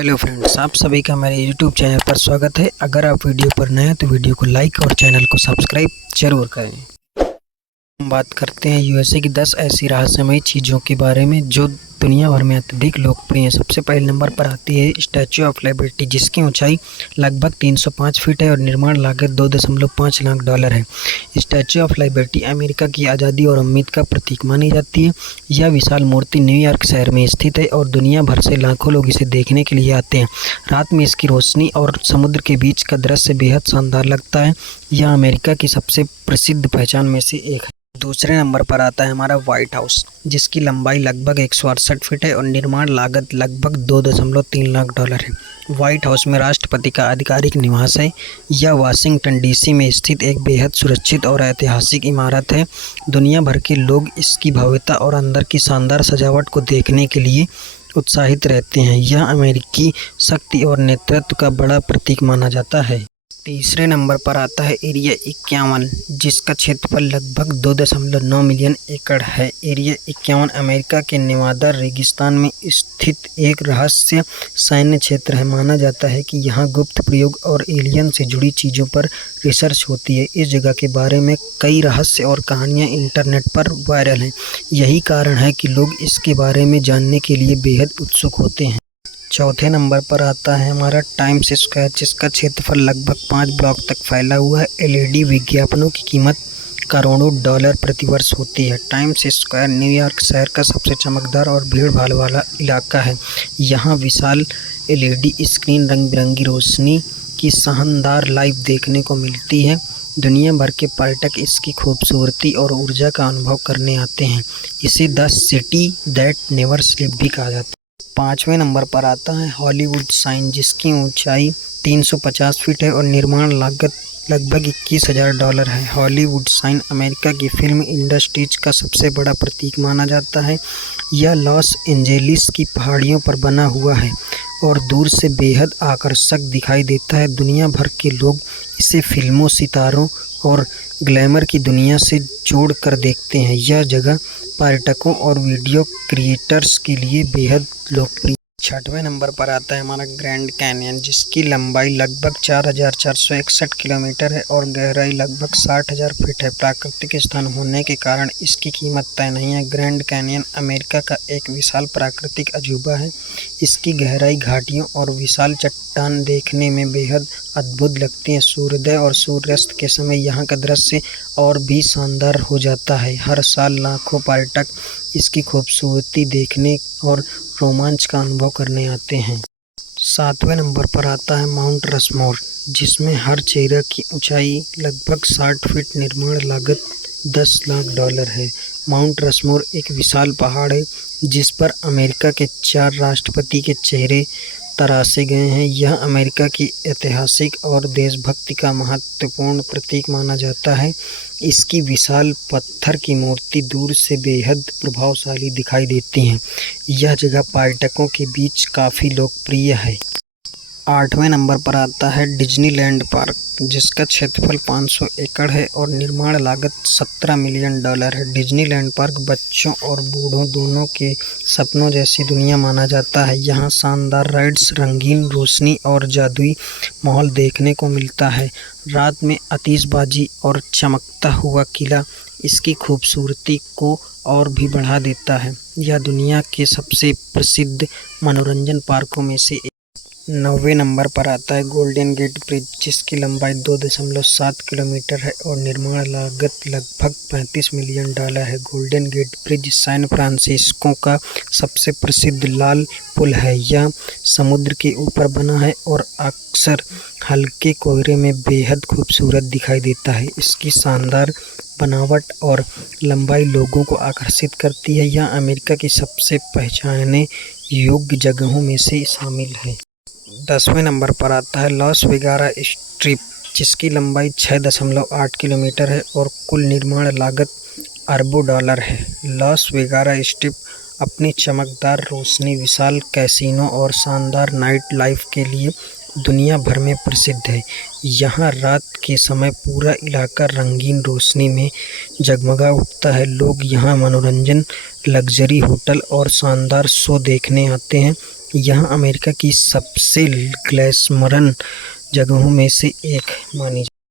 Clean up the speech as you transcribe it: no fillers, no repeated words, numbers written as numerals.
Hello friends, आप सभी का मेरे यूट्यूब चैनल पर स्वागत है। अगर आप वीडियो पर नए हैं तो वीडियो को लाइक और चैनल को सब्सक्राइब जरूर करें। हम बात करते हैं यूएसए की 10 ऐसी रहस्यमयी चीज़ों के बारे में जो दुनिया भर में अत्यधिक लोकप्रिय है। सबसे पहले नंबर पर आती है स्टैच्यू ऑफ लिबर्टी, जिसकी ऊंचाई लगभग 305 फीट है और निर्माण लागत $2.5 लाख है। स्टैच्यू ऑफ लिबर्टी अमेरिका की आज़ादी और उम्मीद का प्रतीक मानी जाती है। यह विशाल मूर्ति न्यूयॉर्क शहर में स्थित है और दुनिया भर से लाखों लोग इसे देखने के लिए आते हैं। रात में इसकी रोशनी और समुद्र के बीच का दृश्य बेहद शानदार लगता है। यह अमेरिका की सबसे प्रसिद्ध पहचान में से एक है। दूसरे नंबर पर आता है हमारा व्हाइट हाउस, जिसकी लंबाई लगभग 168 फीट है और निर्माण लागत लगभग $2.3 लाख है। व्हाइट हाउस में राष्ट्रपति का आधिकारिक निवास है। यह वाशिंगटन डीसी में स्थित एक बेहद सुरक्षित और ऐतिहासिक इमारत है। दुनिया भर के लोग इसकी भव्यता और अंदर की शानदार सजावट को देखने के लिए उत्साहित रहते हैं। यह अमेरिकी शक्ति और नेतृत्व का बड़ा प्रतीक माना जाता है। तीसरे नंबर पर आता है एरिया 51, जिसका क्षेत्रफल लगभग 2.9 मिलियन एकड़ है। एरिया 51 अमेरिका के नेवादा रेगिस्तान में स्थित एक रहस्य सैन्य क्षेत्र है। माना जाता है कि यहाँ गुप्त प्रयोग और एलियन से जुड़ी चीज़ों पर रिसर्च होती है। इस जगह के बारे में कई रहस्य और कहानियाँ इंटरनेट पर वायरल हैं। यही कारण है कि लोग इसके बारे में जानने के लिए बेहद उत्सुक होते हैं। चौथे नंबर पर आता है हमारा टाइम्स स्क्वायर, जिसका क्षेत्रफल लगभग 5 ब्लॉक तक फैला हुआ है। एलईडी विज्ञापनों की कीमत करोड़ों डॉलर प्रतिवर्ष होती है। टाइम्स स्क्वायर न्यूयॉर्क शहर का सबसे चमकदार और भीड़-भाड़ वाला इलाका है। यहाँ विशाल एलईडी स्क्रीन रंग बिरंगी रोशनी की शानदार लाइव देखने को मिलती है। दुनिया भर के पर्यटक इसकी खूबसूरती और ऊर्जा का अनुभव करने आते हैं। इसे the city that never sleep भी कहा जाता है। पाँचवें नंबर पर आता है हॉलीवुड साइन, जिसकी ऊंचाई 350 फीट है और निर्माण लागत लगभग $21,000 है। हॉलीवुड साइन अमेरिका की फिल्म इंडस्ट्रीज का सबसे बड़ा प्रतीक माना जाता है। यह लॉस एंजेलिस की पहाड़ियों पर बना हुआ है और दूर से बेहद आकर्षक दिखाई देता है। दुनिया भर के लोग इसे फिल्मों, सितारों और ग्लैमर की दुनिया से जोड़ कर देखते हैं। यह जगह पर्यटकों और वीडियो क्रिएटर्स के लिए बेहद लोकप्रिय। छठवें नंबर पर आता है हमारा ग्रैंड कैनियन, जिसकी लंबाई लगभग 4,461 किलोमीटर है और गहराई लगभग 60,000 फीट है। प्राकृतिक स्थान होने के कारण इसकी कीमत तय नहीं है। ग्रैंड कैनियन अमेरिका का एक विशाल प्राकृतिक अजूबा है। इसकी गहराई, घाटियों और विशाल चट्टान देखने में बेहद अद्भुत लगती हैं। सूर्योदय और सूर्यास्त के समय यहाँ का दृश्य और भी शानदार हो जाता है। हर साल लाखों पर्यटक इसकी खूबसूरती देखने और रोमांच का अनुभव करने आते हैं। सातवें नंबर पर आता है माउंट रशमोर, जिसमें हर चेहरा की ऊंचाई लगभग 60 फीट, निर्माण लागत $10 लाख है। माउंट रशमोर एक विशाल पहाड़ है जिस पर अमेरिका के 4 राष्ट्रपति के चेहरे तराशे गए हैं। यह अमेरिका की ऐतिहासिक और देशभक्ति का महत्वपूर्ण प्रतीक माना जाता है। इसकी विशाल पत्थर की मूर्ति दूर से बेहद प्रभावशाली दिखाई देती है। यह जगह पर्यटकों के बीच काफ़ी लोकप्रिय है। आठवें नंबर पर आता है डिज्नीलैंड पार्क, जिसका क्षेत्रफल 500 एकड़ है और निर्माण लागत $17 मिलियन है। डिज्नीलैंड पार्क बच्चों और बूढ़ों दोनों के सपनों जैसी दुनिया माना जाता है। यहाँ शानदार राइड्स, रंगीन रोशनी और जादुई माहौल देखने को मिलता है। रात में आतिशबाजी और चमकता हुआ किला इसकी खूबसूरती को और भी बढ़ा देता है। यह दुनिया के सबसे प्रसिद्ध मनोरंजन पार्कों में से 9वें नंबर पर आता है गोल्डन गेट ब्रिज, जिसकी लंबाई 2.7 किलोमीटर है और निर्माण लागत लगभग $35 मिलियन है। Golden Gate Bridge San Francisco का सबसे प्रसिद्ध लाल पुल है। यह समुद्र के ऊपर बना है और अक्सर हल्के कोहरे में बेहद खूबसूरत दिखाई देता है। इसकी शानदार बनावट और लंबाई लोगों को आकर्षित करती है। यह अमेरिका की सबसे पहचानने योग्य जगहों में से शामिल है। 10वें नंबर पर आता है लॉस वेगास स्ट्रिप, जिसकी लंबाई 6.8 किलोमीटर है और कुल निर्माण लागत अरबों डॉलर है। लॉस वेगास स्ट्रिप अपनी चमकदार रोशनी, विशाल कैसीनो और शानदार नाइट लाइफ के लिए दुनिया भर में प्रसिद्ध है। यहाँ रात के समय पूरा इलाका रंगीन रोशनी में जगमगा उठता है। लोग यहाँ मनोरंजन, लग्जरी होटल और शानदार शो देखने आते हैं। यह अमेरिका की सबसे ग्लैमरस जगहों में से एक मानी